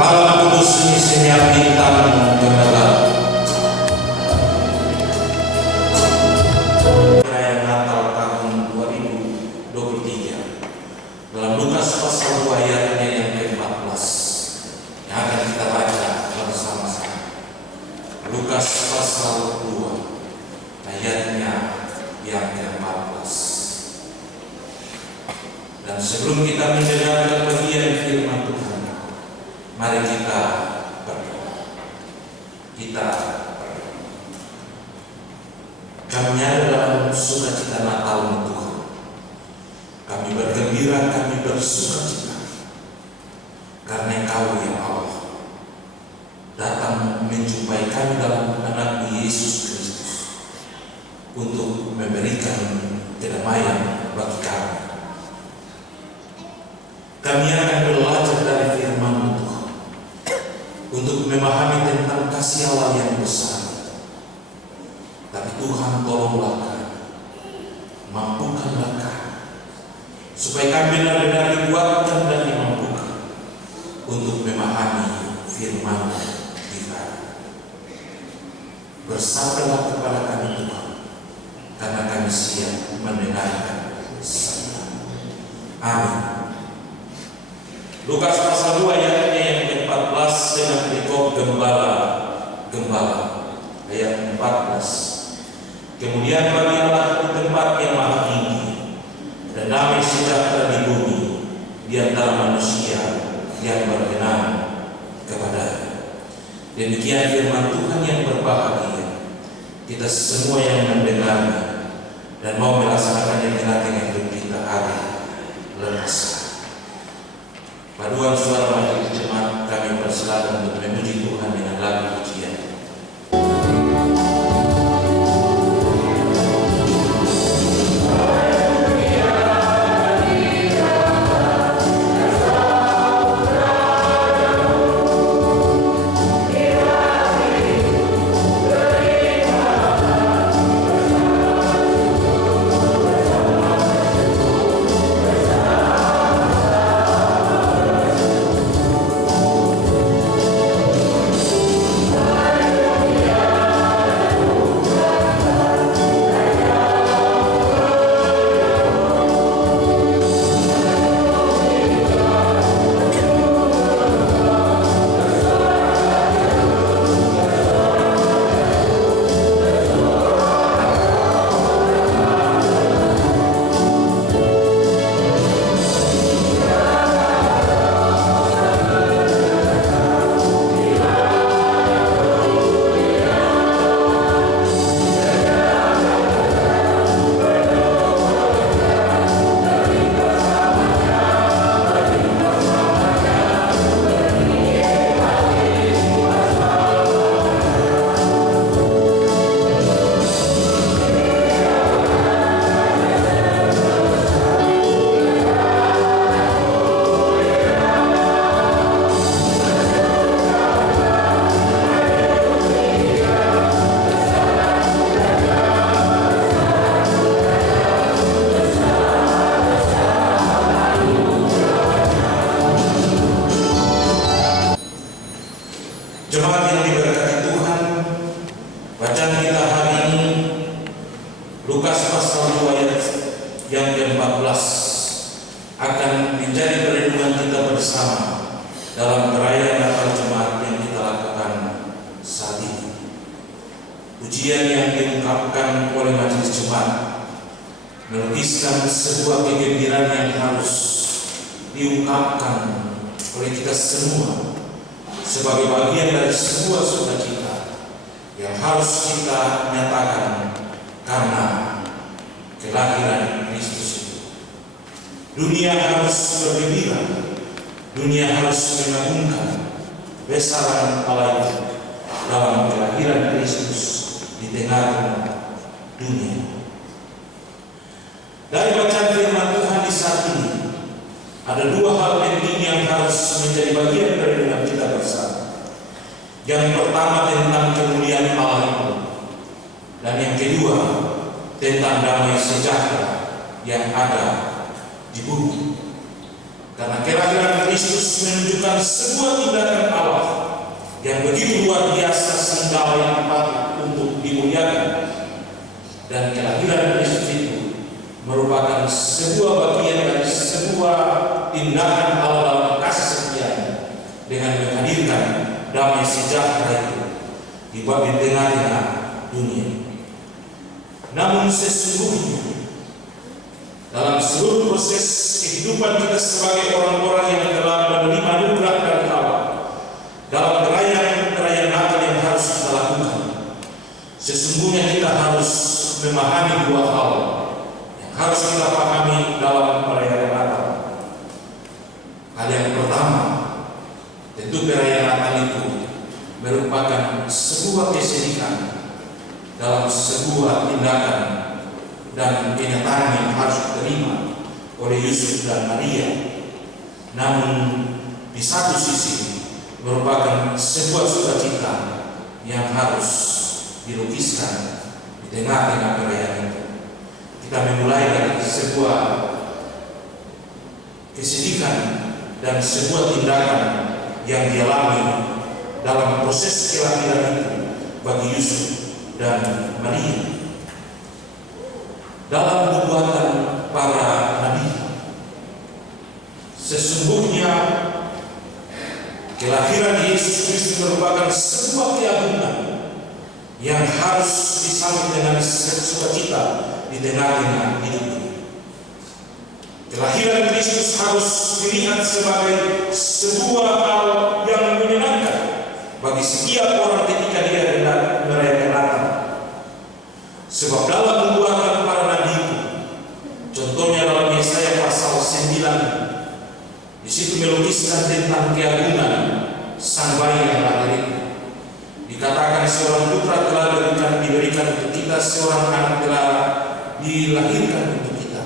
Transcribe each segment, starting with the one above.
Malam kudus ini senyap bintang gemerlap. Perayaan Natal tahun 2023 dalam Lukas pasal 2 ayatnya yang ke-14 yang akan kita baca bersama-sama. Lukas pasal 2 ayatnya yang ke-14. Dan sebelum kita mendengarkan bagian firman Tuhan, mari kita berdoa. Kami ada dalam sukacita Natal Tuhan. Kami bergembira, kami bersukacita karena Engkau ya Allah datang menjumpai kami dalam anak Yesus Kristus untuk memberikan kedamaian bagi kami. Kami akan belajar dari firman Tuhan untuk memahami tentang kasih Allah yang besar. Tapi Tuhan tolonglah kami, mampukanlah kami, supaya kami benar-benar dikuatkan dan dimampukan untuk memahami firman Tuhan. Bersabarlah kepada kami Tuhan, karena kami siap mendengarkan sabda. Amin. Lukas pasal 2 ayatnya yang ke-14 dengan perikop gembala ayat 14. Kemudian bagilah di tempat yang maha tinggi dan damai sejahtera di bumi di antara manusia yang berkenan kepadanya. Demikian firman Tuhan yang berbahagia kita semua yang mendengarnya dan mau melaksanakan yang tengah-tengah hidup kita hari lepas. Paduan suara majelis jemaat kami persilakan untuk memuji Tuhan dengan lagu pujian. Jemaat yang diberkati Tuhan, bacaan kita hari ini Lukas pasal 2 ayat yang ke-14 akan menjadi perlindungan kita bersama dalam perayaan Natal jemaat yang kita lakukan saat ini. Pujian yang diungkapkan oleh majelis jemaat melukiskan sebuah kegembiraan yang harus diungkapkan oleh kita semua sebagai bagian dari sebuah sukacita yang harus kita nyatakan karena kelahiran Kristus itu. Dunia harus bergembira, dunia harus mengagungkan besaran Allah itu dalam kelahiran Kristus di tengah dunia. Dari bacaan firman Tuhan di saat ini, ada dua hal penting yang harus menjadi bagian dari dengan kita bersama. Yang pertama tentang kemuliaan Allah itu, dan yang kedua tentang damai sejahtera yang ada di bumi. Karena kelahiran Kristus menunjukkan sebuah tindakan Allah yang begitu luar biasa sehingga yang patut untuk dimuliakan. Dan kelahiran Kristus itu merupakan sebuah bagian dari sebuah tindakan Allah dalam kasih setia dengan menghadirkan damai sejahtera itu di tengah-tengah dunia. Namun sesungguhnya dalam seluruh proses kehidupan kita sebagai orang-orang yang telah menerima anugerah dari Allah, dalam perayaan Natal yang harus kita lakukan, sesungguhnya kita harus memahami dua hal yang harus kita pahami dalam perayaan Natal. Hal yang pertama, tentu perayaan Natal itu merupakan sebuah kesedihan dalam sebuah tindakan dan kenyataan yang harus diterima oleh Yusuf dan Maria. Namun di satu sisi merupakan sebuah sukacita yang harus dilukiskan di tengah-tengah perayaan itu. Kita memulai dari sebuah kesedihan dan sebuah tindakan yang dialami dalam proses kelahiran itu bagi Yusuf dan Maria. Dalam nubuatan para nabi, sesungguhnya kelahiran Yesus Kristus merupakan sebuah keagungan yang harus disambut dengan sukacita di tengah-tengah hidup ini. Kelahiran Kristus harus dilihat sebagai sebuah hal yang menyenangkan bagi setiap orang ketika dia hendak merayakan Natal. Sebab dalam nubuatan para nabi itu, contohnya dalam Yesaya pasal 9, di situ melukiskan tentang keagungan sang bayi yang lahir itu. Dikatakan seorang putra telah diberikan untuk kita, seorang anak telah dilahirkan untuk kita.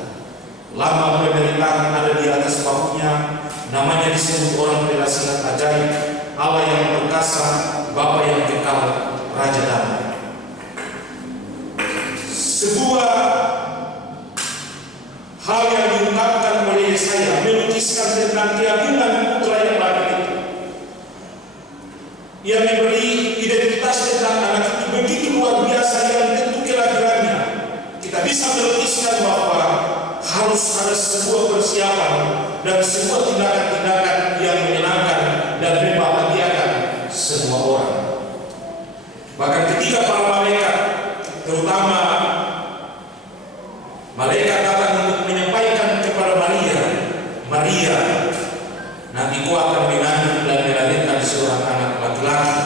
Lama pemerintahan ada di atas bahunya, namanya disebut orang berhasil ajaib, Allah yang perkasa, Bapa yang kekal, Raja Damai. Sebuah hal yang diungkapkan oleh Yesaya melukiskan tentang keagungan putra yang lahir itu. Ia memberi identitas tentang anak itu begitu luar biasa yang tentu kelahirannya kita bisa melukiskan bahwa harus ada sebuah persiapan dan sebuah tindakan-tindakan yang menyenangkan dan membahagiakan semua orang. Bahkan ketika para malaikat, terutama malaikat datang untuk menyampaikan kepada Maria, nanti kau akan mengandung dan melahirkan seorang anak laki-laki.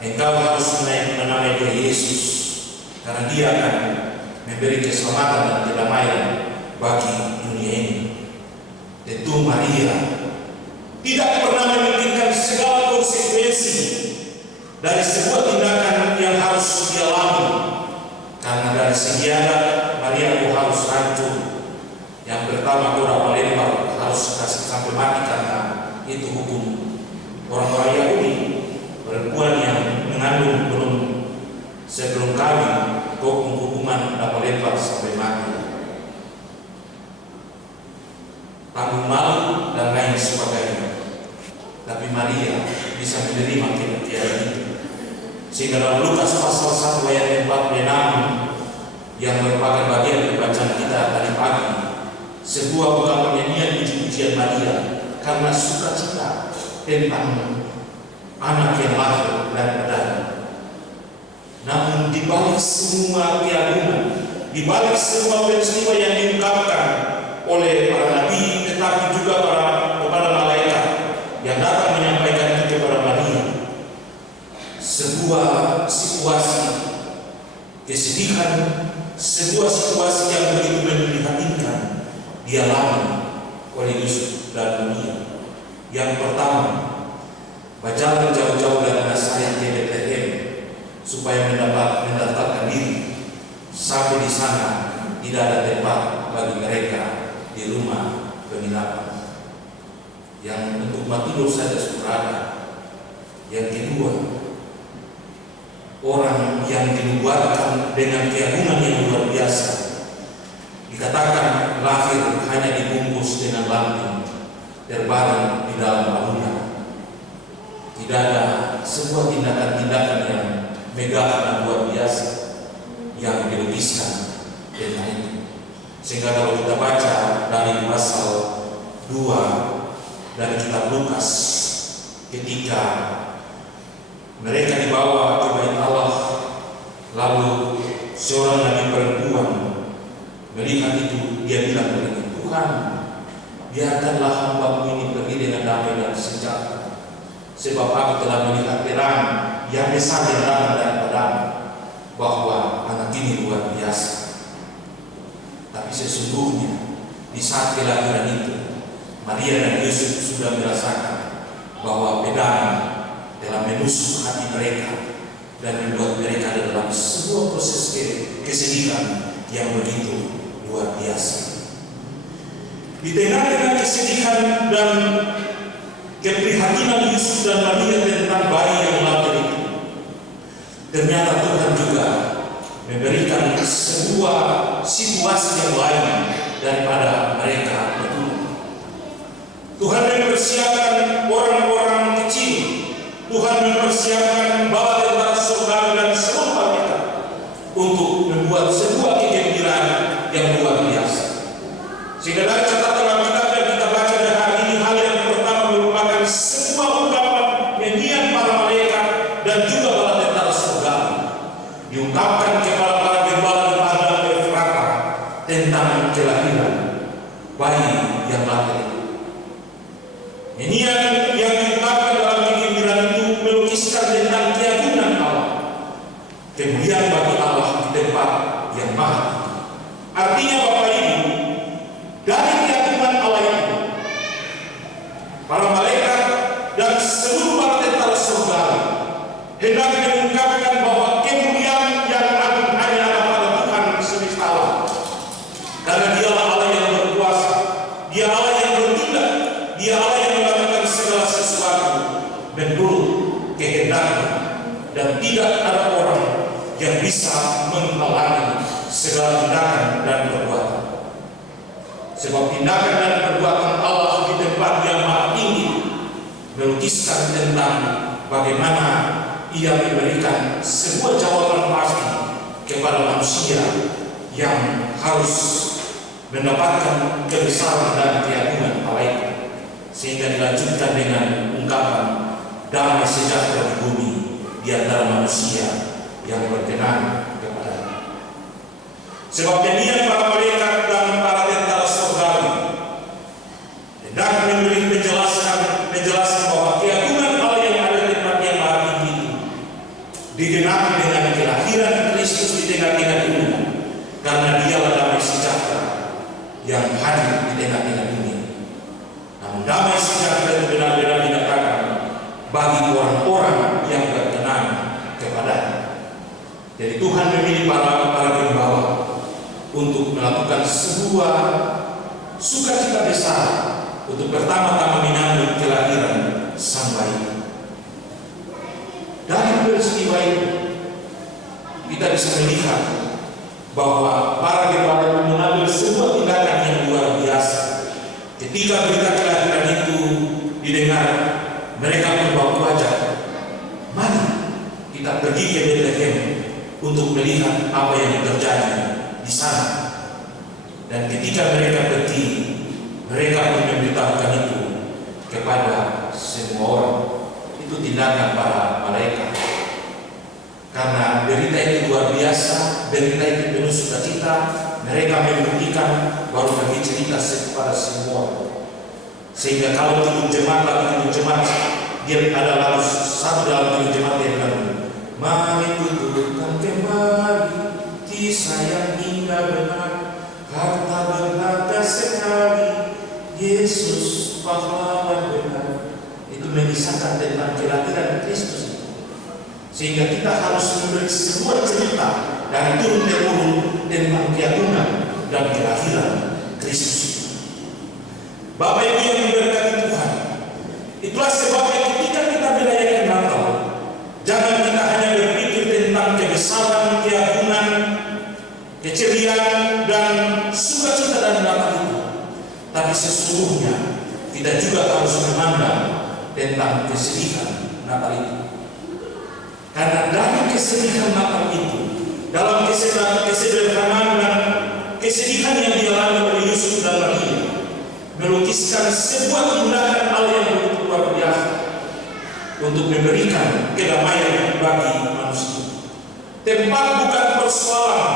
Engkau harus menamai dia Yesus, karena dia akan memberi keselamatan dan kedamaian bagi dunia ini. Tentu Maria tidak pernah memikirkan segala konsekuensi dari sebuah tindakan yang harus dialami, karena dari segi adat Maria harus hancur. Yang pertama orang melempar harus kasih sampai mati karena itu hukum orang-orang Yahudi. Perempuan yang mengandung sebelum kawin hukuman dapat melempar sampai mati, tanggung malu dan lain sebagainya. Tapi Maria bisa menerima kematian itu, sehingga dalam Lukas pasal 1 ayat 46 yang merupakan bagian bacaan kita tadi pagi, sebuah ungkapan nyanyian puji-pujian Maria karena sukacita tentang anak yang lahir dan berdana. Namun di balik semua keagungan, di balik semua peristiwa yang diungkapkan oleh para nabi, tetapi juga kepada malaikat yang datang menyampaikan itu kepada Maria, sebuah situasi kesedihan, sebuah situasi yang begitu memprihatinkan dialami oleh Yusuf dan Maria. Yang pertama, berjalan jauh-jauh dari Nazaret ke Bethlehem supaya mendaftarkan diri. Sampai di sana tidak ada tempat bagi mereka di rumah penginapan yang untuk tidur saja berada. Yang kedua, orang yang dinubuatkan dengan keagungan yang luar biasa, dikatakan lahir hanya dibungkus dengan lambung, terbaring di dalam bangunan. Tidak ada sebuah tindakan-tindakan yang megah dan luar biasa yang dilukiskan tentang itu. Sehingga kalau kita baca dari pasal 2 dari kitab Lukas, ketika mereka dibawa ke bait Allah, lalu seorang nabi perempuan melihat itu, dia bilang begini, Tuhan, biarkanlah hamba-Mu ini pergi dengan damai dan sejahtera, sebab aku telah melihat terang yang besar yang datang daripadamu, bahwa anak ini luar biasa. Tapi sesungguhnya di saat kelahiran itu, Maria dan Yusuf sudah merasakan bahwa pedang telah menusuk hati mereka dan membuat mereka dalam sebuah proses kesedihan yang begitu luar biasa. Di tengah-tengah kesedihan dan keprihatinan Yusuf dan Maria tentang bayi yang lahir itu, ternyata Tuhan juga memberikan sebuah situasi yang lain daripada mereka berdua. Tuhan mempersiapkan orang-orang kecil, Tuhan mempersiapkan bala tentara surga dan seluruh mereka untuk membuat sebuah kegembiraan yang luar biasa. Sehingga dari catatan Alkitab yang kita baca dari hari ini, hal yang pertama merupakan sebuah ungkapan nyanyian para malaikat dan juga bala tentara surga, diungkapkan kepada para gembala di padang Efrata tentang kelahiran bayi yang lahir itu. Nyanyian yang diungkapkan dalam kegembiraan itu melukiskan tentang keagungan Allah, kemuliaan bagi Allah di tempat yang maha tinggi. Artinya Bapak Ibu, dari keagungan Allah itu, para malaikat dan seluruh para tentara surga hendak mengungkapkan bahwa kemuliaan yang agung hanya ada pada Tuhan semesta alam. Karena Dialah Allah yang berkuasa, Dia Allah yang bertindak, Dia Allah yang melakukan segala sesuatu menurut kehendaknya, dan tidak ada orang yang bisa menghalangi segala tindakan dan perbuatan. Sebab tindakan dan perbuatan Allah di tempat yang maha tinggi melukiskan tentang bagaimana Ia memberikan sebuah jawaban pasti kepada manusia yang harus mendapatkan kebesaran dan keagungan Allah itu. Sehingga dilanjutkan dengan ungkapan damai sejahtera di bumi di antara manusia yang berkenan kepada-Nya. Sebab nyanyian para malaikat dan para tentara surgawi hendak menjelaskan bahwa keagungan Allah yang ada di tempat yang maha tinggi itu digenapi dengan kelahiran Kristus di tengah-tengah dunia, karena Dialah damai sejahtera yang hadir di tengah-tengah dunia. Namun damai sejahtera itu benar-benar dinyatakan bagi orang-orang yang berkenan kepada-Nya. Jadi Tuhan memilih para gembala untuk melakukan sebuah sukacita besar untuk pertama-tama menyambut kelahiran sang bayi. Dari peristiwa itu kita bisa melihat bahwa para gembala itu mengambil sebuah tindakan yang luar biasa. Ketika berita kelahiran itu didengar, mereka membawa wajah, mari kita pergi ke Bethlehem untuk melihat apa yang terjadi di sana. Dan ketika mereka pergi, mereka pun memberitahukan itu kepada semua orang. Itu tindakan para malaikat. Karena berita itu luar biasa, berita itu penuh sukacita, mereka membuktikan baru bagi cerita kepada semua. Sehingga kalau turun jemaat, dia ada lalu satu dalam turun jemaat yang bilang, mari tuturkan kembali kisah yang indah benar, harta berharga sekali, Yesus pahlawan benar. Itu mengisahkan tentang kelahiran Kristus. Sehingga kita harus memberi sebuah cerita dari turun-temurun tentang keagungan dan kelahiran Kristus. Bapak Ibu yang diberkati Tuhan, itulah sebabnya ketika kita merayakan Natal, jangan kita hanya berpikir tentang kebesaran, keagungan, keceriaan dan sukacita dari Natal itu, tapi sesungguhnya kita juga harus memandang tentang kesedihan Natal itu. Karena dari kesedihan Natal itu, dalam kesederhanaan dan kesedihan yang dialami oleh Yusuf dan Maria, melukiskan sebuah tindakan Allah yang begitu luar biasa untuk memberikan kedamaian bagi manusia. Tempat bukan persoalan,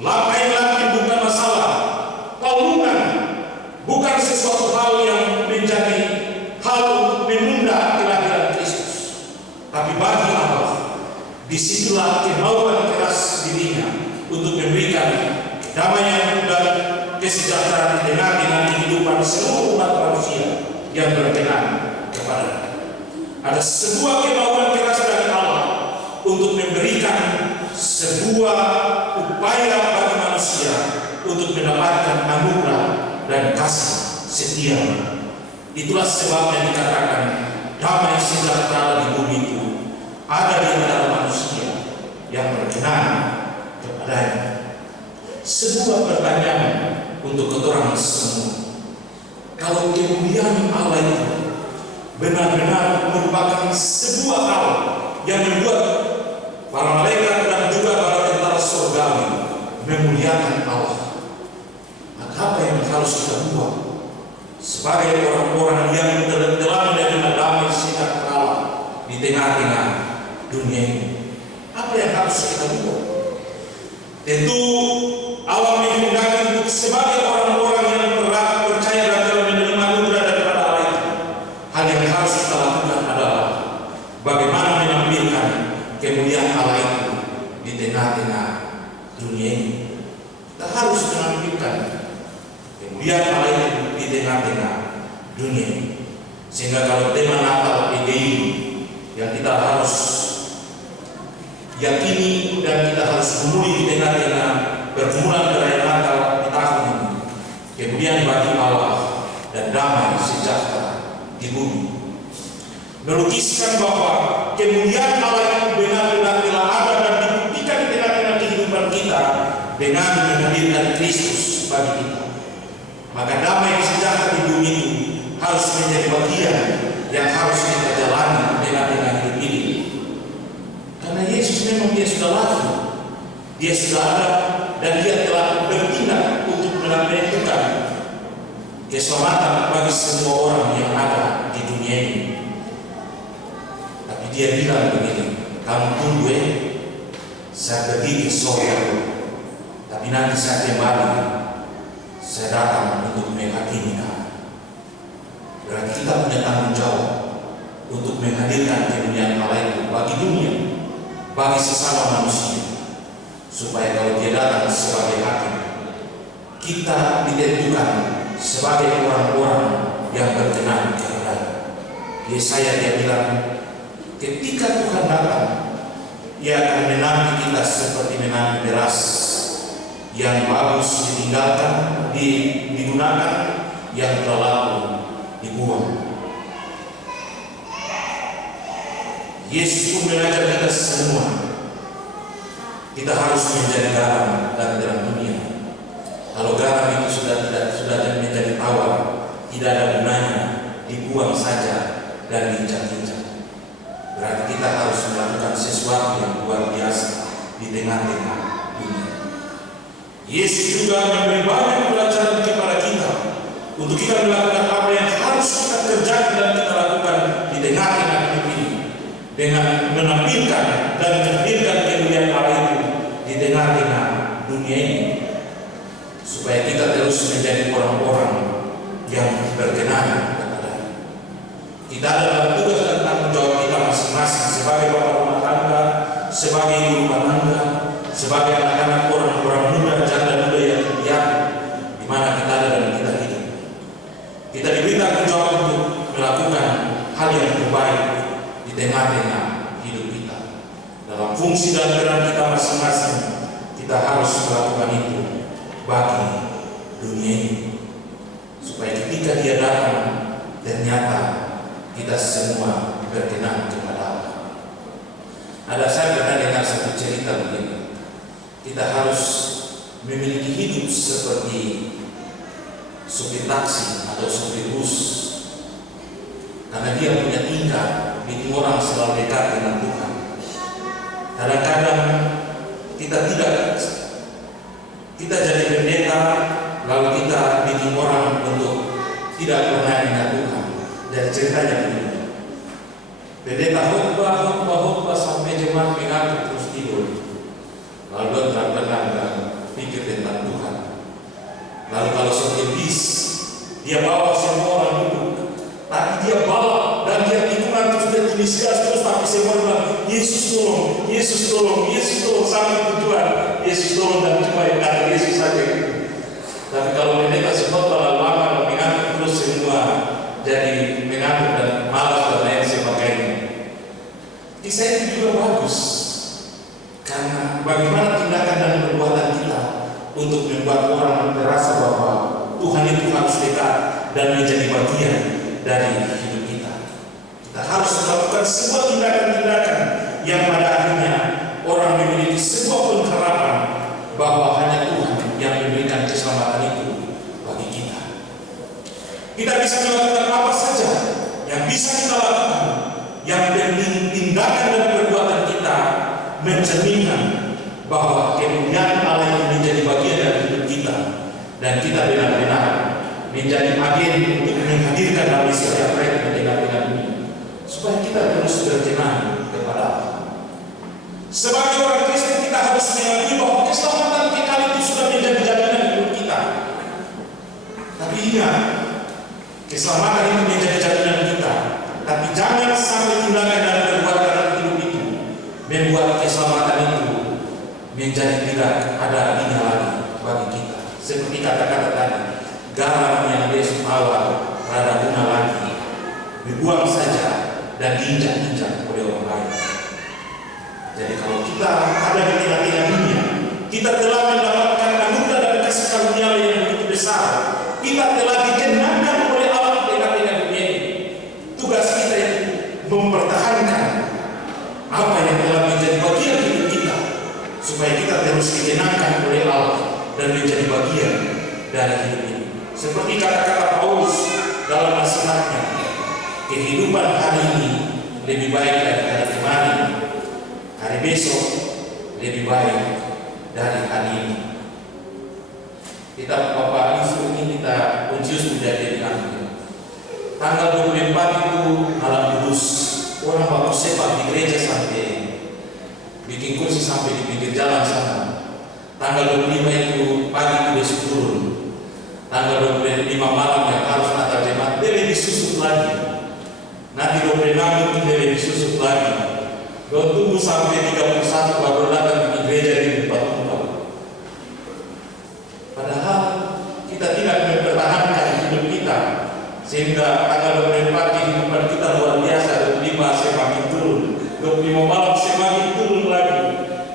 lain-lain bukan masalah, palungan bukan sesuatu hal yang menjadi hal menunda kelahiran Kristus. Tapi bagi Allah, disitulah kemauan keras dirinya untuk memberikan kedamaian dan kesejahteraan di tengah kehidupan seluruh umat manusia yang berkenan kepada. Ada sebuah kemauan keras dari Allah untuk memberikan sebuah upaya bagi manusia untuk mendapatkan anugerah dan kasih setia. Itulah sebabnya dikatakan damai sejahtera di bumi itu ada di antara manusia yang berkenan kepadanya. Sebuah pertanyaan untuk ketorang semua. Kalau kemuliaan Allah itu benar-benar merupakan sebuah hal yang membuat para malaikat dan juga para tentara surgawi memuliakan Allah, maka apa yang harus kita buat sebagai orang-orang yang telah menerima damai sejahtera di tengah-tengah dunia ini? Apa yang harus kita buat? Tentu Allah menghendaki untuk sebagai orang-orang yang percaya dan telah menerima anugerah daripada Allah itu, hal yang harus kita lakukan adalah bagaimana menampilkan kemuliaan Allah itu di tengah-tengah dunia ini. Kita harus menampilkan kemuliaan Allah itu di tengah-tengah dunia ini. Sehingga kalau tema Natal ini yang kita harus yakini dan kita harus memulai di tengah-tengah pergumulan perayaan Natal di tahun ini, kemudian bagi Allah dan damai sejahtera di bumi, melukiskan bahwa kemuliaan Allah itu benar-benar telah ada dan dibuktikan di tengah-tengah kehidupan kita dengan menghadirkan Kristus bagi kita. Maka damai sejahtera di bumi itu harus menjadi bagian yang harus kita jalani di tengah-tengah hidup ini. Karena Yesus memang dia sudah lahir, dia sudah ada, dan dia telah bertindak untuk menentukan keselamatan bagi semua orang yang ada di dunia ini. Tapi dia bilang begini, kamu tunggu saya pergi ke surga, tapi nanti saya kembali, saya datang untuk menghakimi kamu. Berarti kita punya tanggung jawab untuk menghadirkan kemuliaan Allah itu bagi dunia, bagi sesama manusia, supaya kalau dia datang sebagai hakim, kita ditentukan sebagai orang-orang yang berkenan kepada-Nya. Yesaya dia bilang, ketika Tuhan datang, Ia akan menanti kita seperti menanti beras yang bagus ditinggalkan, digunakan, yang telah lalu dibuang. Yesus pun mengajar kita semua, kita harus menjadi garam dan terang dunia. Kalau garam itu sudah menjadi tawar, tidak ada gunanya, dibuang saja dan diinjak-injak. Berarti kita harus melakukan sesuatu yang luar biasa di tengah-tengah dunia. Yesus juga memberi banyak pelajaran kepada kita untuk kita melakukan apa yang harus kita kerjakan dan kita lakukan di tengah-tengah hidup ini, dengan menampilkan dan menghadirkan kemuliaan Allah itu di tengah-tengah dunia ini, supaya kita terus menjadi orang-orang yang berkenan kepada. Kita adalah tugas dan tanggung jawab kita masing-masing sebagai bapak rumah tangga, sebagai ibu rumah tangga, sebagai anak-anak orang-orang muda, janda muda yang diam, di mana kita ada dan kita hidup. Kita diberi tanggung jawab untuk melakukan hal yang terbaik di tengah-tengah hidup kita. Dalam fungsi dan peran kita masing-masing, kita harus melakukan itu bagi dunia ini, supaya ketika Dia datang, ternyata kita semua berkenan kepada Allah. Ada saya pernah dengar satu cerita begini, kita harus memiliki hidup seperti supir taksi atau supir bus, karena dia punya tingkah bikin orang selalu dekat dengan Tuhan. Kadang-kadang kita jadi pendeta, lalu kita bikin orang untuk tidak pernah ingat Tuhan. Dan ceritanya begini, pendeta khotbah sampai jemaat mengantuk terus tidur, lalu tidak pernah pikir tentang Tuhan. Lalu kalau sopir bis, dia bawa semua orang duduk, tapi dia bawa dan dia tikungan terus, dia tulis terus, tapi semua bilang Yesus tolong, Yesus tolong, Yesus tolong, sampai tujuan Yesus tolong, dan cuma yang kata Yesus saja. Tapi kalau pendeta semua lama mengantuk terus, semua jadi mengantuk dan malas dan lain sebagainya. Kisah itu juga bagus, karena bagaimana tindakan dan perbuatan kita untuk membuat orang merasa bahwa Tuhan itu harus dekat dan menjadi bagian dari hidup kita. Kita harus melakukan sebuah tindakan-tindakan yang pada akhirnya orang memiliki sebuah pengharapan bahwa hanya Tuhan yang memberikan keselamatan itu bagi kita. Kita bisa melakukan apa saja yang bisa kita lakukan, yang penting tindakan dan perbuatan kita mencerminkan bahwa kemuliaan Allah itu menjadi bagian dari hidup kita, dan kita benar-benar menjadi agen untuk menghadirkan hal yang baik di tengah-tengah ini, supaya kita terus berkenan kepada Allah. Sebagai orang Kristen, kita harus mengakui bahwa keselamatan kekal itu sudah menjadi jaminan hidup kita. Tapi ingat, keselamatan itu menjadi jaminan kita, tapi jangan sampai tindakan dan perbuatan hidup itu membuat keselamatan itu menjadi tidak ada artinya lagi bagi kita. Seperti kata-kata tadi, garam yang besok awal rada guna lagi, dibuang saja dan diinjak-injak oleh orang lain. Jadi kalau kita ada di tengah-tengah dunia, kita telah mendapatkan anugerah dan kasih karunia yang begitu besar, kita telah dikenangkan oleh Allah di tengah-tengah dunia ini. Tugas kita itu mempertahankan apa yang telah menjadi bagian hidup kita, supaya kita terus dikenangkan oleh Allah dan menjadi bagian dari hidup ini. Seperti kata-kata Paulus dalam nasihatnya, kehidupan hari ini lebih baik dari hari kemarin, hari besok lebih baik dari hari ini. Kita Bapak Isu ini kita Pontius menjadi tanggal 24 itu malam kudus, orang baru sepak di gereja sampai bikin kursi sampai di pinggir jalan sana. Tanggal 25 itu pagi itu besok turun. Tanggal 25 malam yang harus natal jemaat, dia lebih susut lagi. Nanti 26 itu dia lebih susut lagi. Dan tunggu sampai 31 baru datang di gereja di tempat umum. Padahal kita tidak mempertahankan hidup kita, sehingga tanggal 24 kehidupan kita luar biasa. 25 semakin turun, 25 malam semakin turun lagi.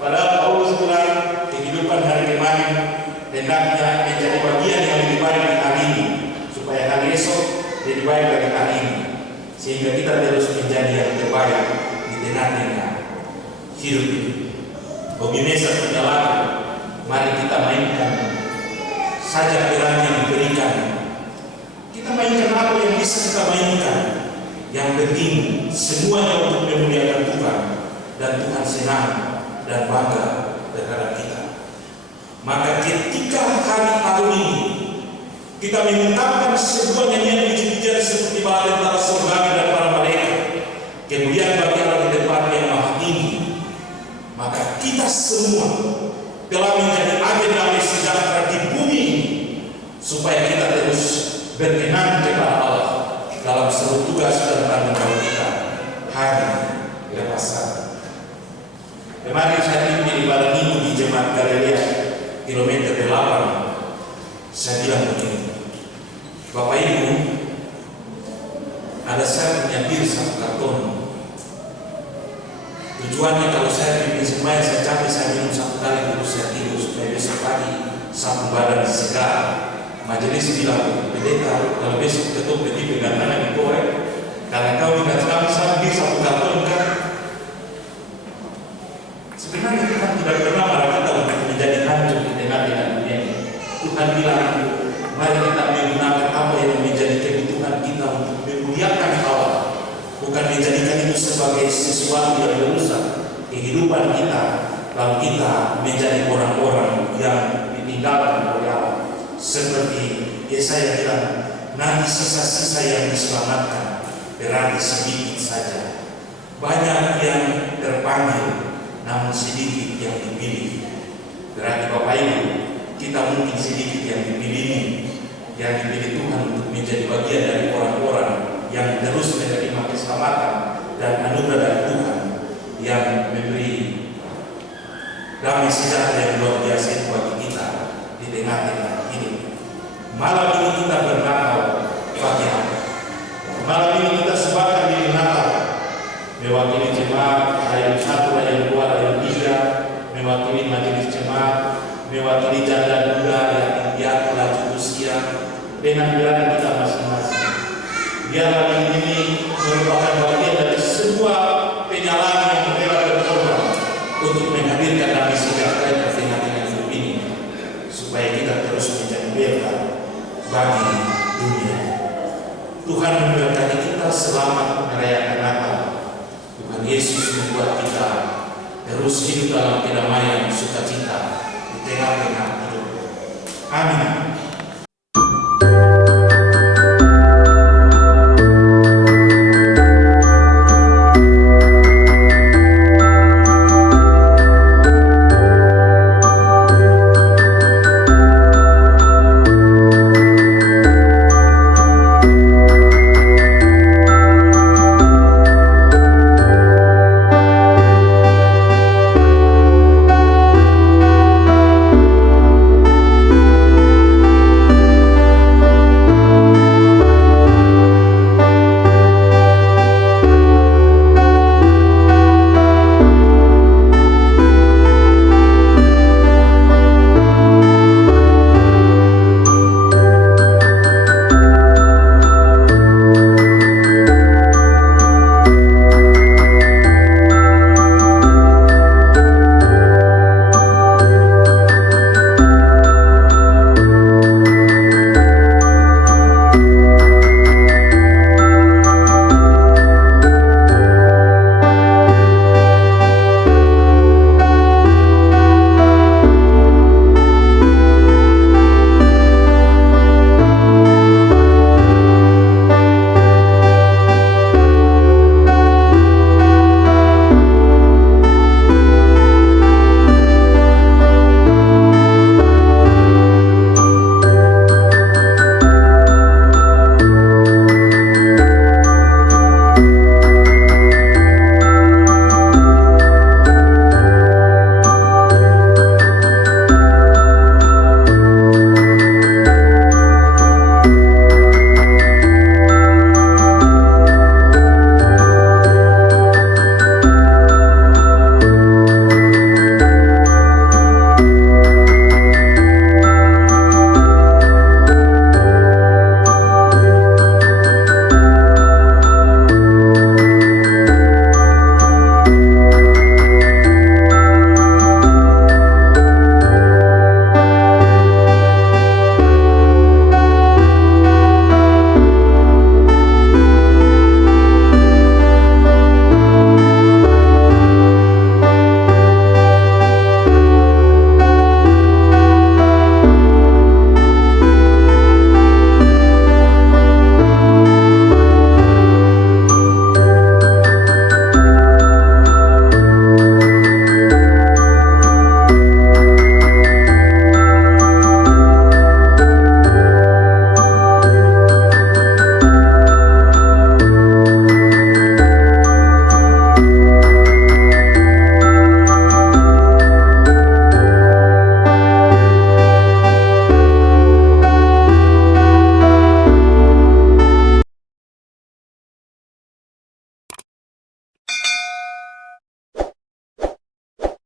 Padahal Paulus bilang kehidupan hari kemarin hendaknya menjadi bagian yang lebih baik di hari ini, supaya hari esok lebih baik dari hari ini, sehingga kita terus menjadi yang terbaik di tengah-tengah hidup ini. Hobi Mesa punya lagu, mari kita mainkan saja peran yang diberikan. Kita mainkan apa yang bisa kita mainkan. Yang penting semuanya untuk memuliakan Tuhan, dan Tuhan senang dan bangga terhadap kita. Maka ketika hari tahun ini kita mengungkapkan sebuah nyanyian puji-pujian seperti bala tentara surgawi dan para malaikat, kemudian bagi Allah di tempat yang maha tinggi, maka kita semua telah menjadi agen damai sejahtera di bumi ini, supaya kita terus berkenan kepada Allah dalam seluruh tugas dan tanggung jawab kita hari lepas hari. Kemarin saya pimpin ibadah minggu di Jemaat Galilea kilometer 8. Saya bilang begini, Bapak Ibu, ada saya punya bir 1 karton. Tujuannya kalau saya pimpin sembahyang, saya capek, saya minum 1 kali terus saya tidur, supaya besok pagi satu badan segar. Majelis bilang, pendeta, kalau besok ketuk beti pegang tangan di korek, karena kau dikasih kami sambil 1 karton kan. Sebenarnya Tuhan tidak pernah marah kita untuk menjadi hancur di tengah-tengah dunia ini. Tuhan bilang, mari kita menggunakan sebagai sesuatu yang merusak kehidupan kita, lalu kita menjadi orang-orang yang ditinggalkan oleh Allah. Seperti Yesaya bilang, nanti sisa-sisa yang diselamatkan berarti sedikit saja. Banyak yang terpanggil, namun sedikit yang dipilih. Berarti Bapak Ibu, kita mungkin sedikit yang dipilih Tuhan untuk menjadi bagian dari orang-orang yang terus menerima keselamatan dan anugerah dari Tuhan yang memberi damai sejahtera yang luar biasa bagi kita di tengah-tengah hidup. Malam ini kita bernatal bagi apa? Malam ini kita sebagai diri Natal, mewakili jemaat ayat 1, ayat 2, ayat 3, mewakili majelis jemaat, mewakili janda duda yang telah usia dengan pilihan kita masing-masing. Biarlah ini merupakan bagian dari sebuah penyalahan yang rela berkorban untuk menghadirkan damai sejahtera di tengah-tengah hidup ini, supaya kita terus menjadi berkat bagi dunia. Tuhan memberkati kita. Selamat merayakan Natal. Tuhan Yesus membuat kita terus hidup dalam kedamaian sukacita di tengah-tengah hidup. Amin.